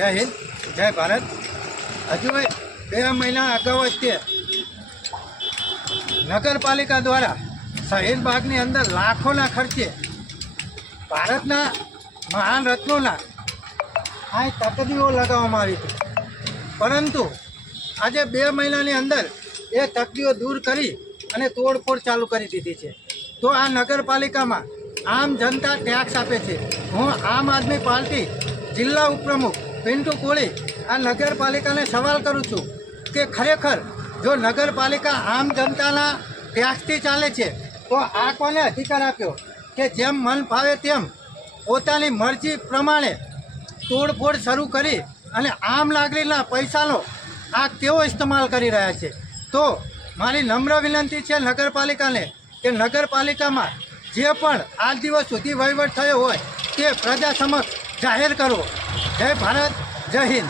જય હિન્દ, જય ભારત. હજુ 2 મહિના અગાઉ જ તે નગરપાલિકા દ્વારા શહીનબાગની અંદર લાખોના ખર્ચે ભારતના મહાન રત્નોના આ તકદીઓ લગાવવામાં આવી હતી. પરંતુ આજે 2 મહિનાની અંદર એ તકદીઓ દૂર કરી અને તોડફોડ ચાલુ કરી દીધી છે. તો આ નગરપાલિકામાં આમ જનતા ટેક્સ આપે છે. હું આમ આદમી પાર્ટી જિલ્લા ઉપપ્રમુખ પિન્ટુ કોળી આ નગરપાલિકાને સવાલ કરું છું કે ખરેખર જો નગરપાલિકા આમ જનતાના ટેક્સથી ચાલે છે તો આ કોને અધિકાર આપ્યો કે જેમ મન ફાવે તેમ પોતાની મરજી પ્રમાણે તોડફોડ શરૂ કરી અને આમ નાગરિકના પૈસાનો આ કેવો ઇસ્તેમાલ કરી રહ્યા છે? તો મારી નમ્ર વિનંતી છે નગરપાલિકાને કે નગરપાલિકામાં જે પણ આજ દિવસ સુધી વહીવટ થયો હોય તે પ્રજા સમક્ષ જાહેર કરવો. જય ભારત, જય હિન્દ.